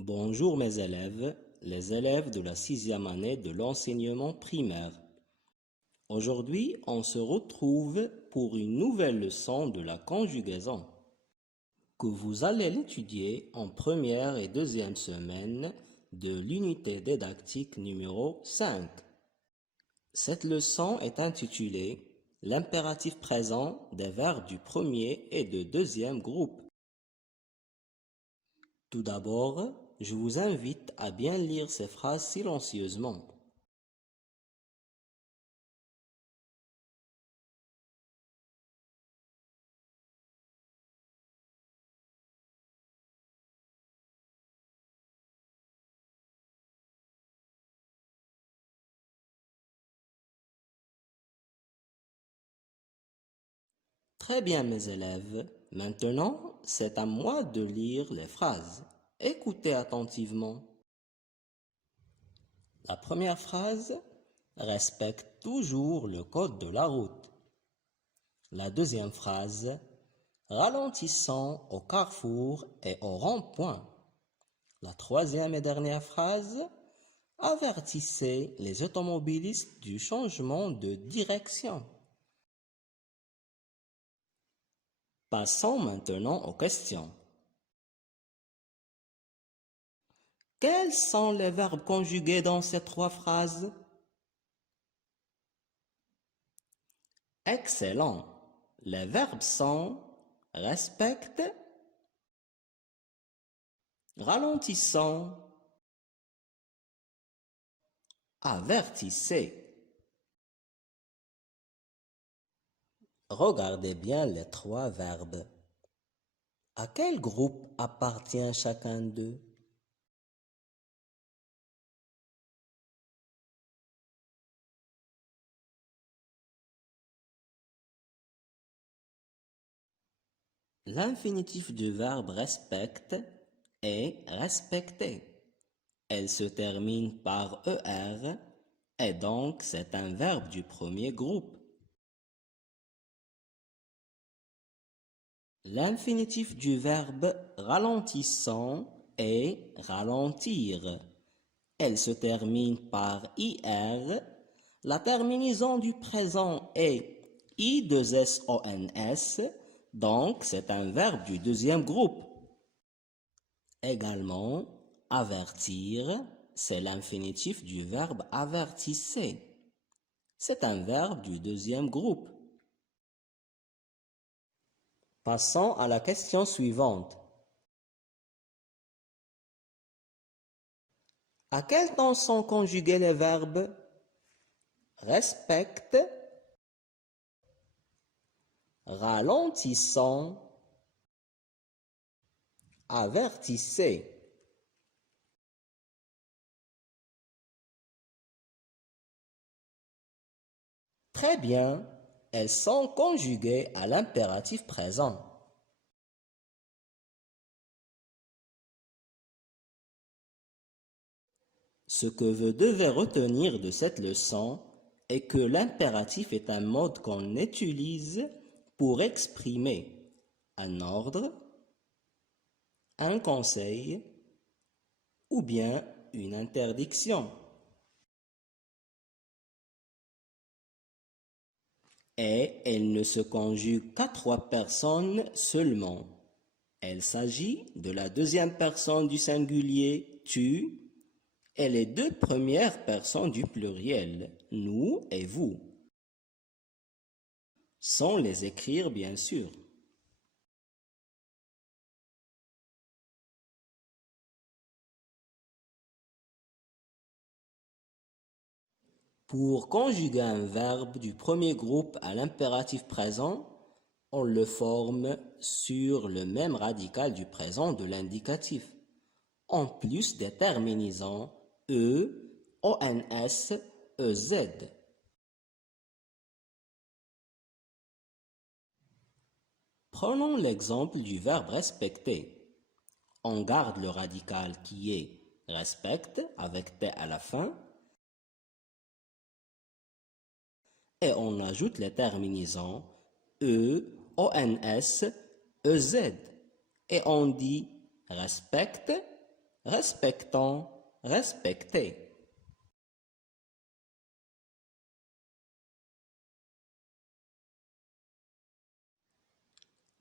Bonjour mes élèves, les élèves de la sixième année de l'enseignement primaire. Aujourd'hui, on se retrouve pour une nouvelle leçon de la conjugaison que vous allez l'étudier en première et deuxième semaine de l'unité didactique numéro 5. Cette leçon est intitulée « L'impératif présent des verbes du premier et de deuxième groupe ». Tout d'abord, je vous invite à bien lire ces phrases silencieusement. Très bien mes élèves, maintenant c'est à moi de lire les phrases. Écoutez attentivement. La première phrase, respecte toujours le code de la route. La deuxième phrase, ralentissant au carrefour et au rond-point. La troisième et dernière phrase, avertissez les automobilistes du changement de direction. Passons maintenant aux questions. Quels sont les verbes conjugués dans ces trois phrases? Excellent. Les verbes sont respecte, ralentissant, avertissez. Regardez bien les trois verbes. À quel groupe appartient chacun d'eux? L'infinitif du verbe respecte est respecté. Elle se termine par ER et donc c'est un verbe du premier groupe. L'infinitif du verbe ralentissant est ralentir. Elle se termine par IR. La terminaison du présent est I2SONS, donc c'est un verbe du deuxième groupe. Également, avertir, c'est l'infinitif du verbe avertissez. C'est un verbe du deuxième groupe. Passons à la question suivante. À quel temps sont conjugués les verbes respecte, ralentissant, avertissez? Très bien, elles sont conjuguées à l'impératif présent. Ce que vous devez retenir de cette leçon est que l'impératif est un mode qu'on utilise pour exprimer un ordre, un conseil ou bien une interdiction. Et elle ne se conjugue qu'à trois personnes seulement. Il s'agit de la deuxième personne du singulier tu et les deux premières personnes du pluriel, nous et vous, sans les écrire bien sûr. Pour conjuguer un verbe du premier groupe à l'impératif présent, on le forme sur le même radical du présent de l'indicatif, en plus des terminaisons e, ons, ez. Prenons l'exemple du verbe respecter. On garde le radical qui est respecte avec t à la fin et on ajoute les terminaisons e, ons, ez et on dit respecte respectant, respecter.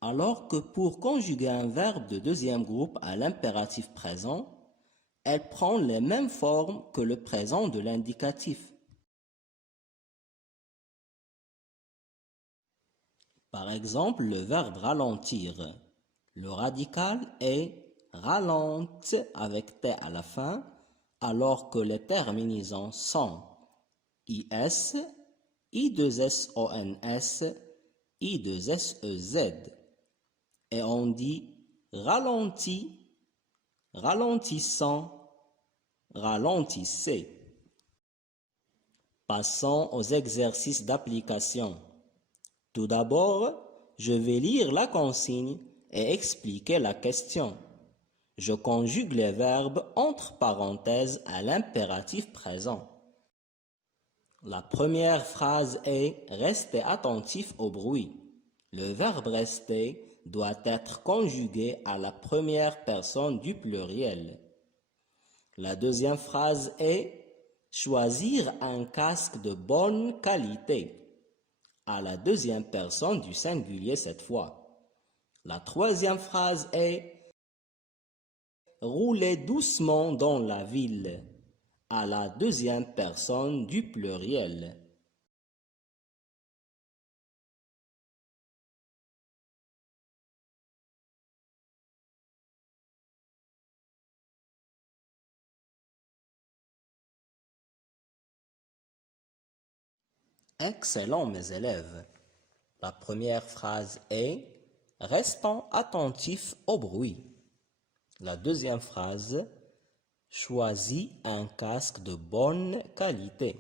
Alors que pour conjuguer un verbe de deuxième groupe à l'impératif présent, elle prend les mêmes formes que le présent de l'indicatif. Par exemple, le verbe ralentir. Le radical est ralente avec T à la fin, alors que les terminaisons sont IS, I2SONS, I2SEZ. Et on dit ralenti, ralentissant, ralentissez. Passons aux exercices d'application. Tout d'abord, je vais lire la consigne et expliquer la question. Je conjugue les verbes entre parenthèses à l'impératif présent. La première phrase est « Restez attentif au bruit ». Le verbe « rester » doit être conjugué à la première personne du pluriel. La deuxième phrase est « Choisir un casque de bonne qualité » à la deuxième personne du singulier cette fois. La troisième phrase est « Rouler doucement dans la ville » à la deuxième personne du pluriel. Excellent mes élèves. La première phrase est « Restons attentifs au bruit ». La deuxième phrase « Choisis un casque de bonne qualité ».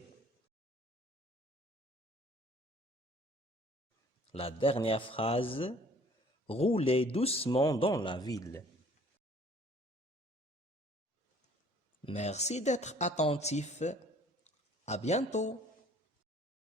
La dernière phrase « Roulez doucement dans la ville ». Merci d'être attentif. À bientôt.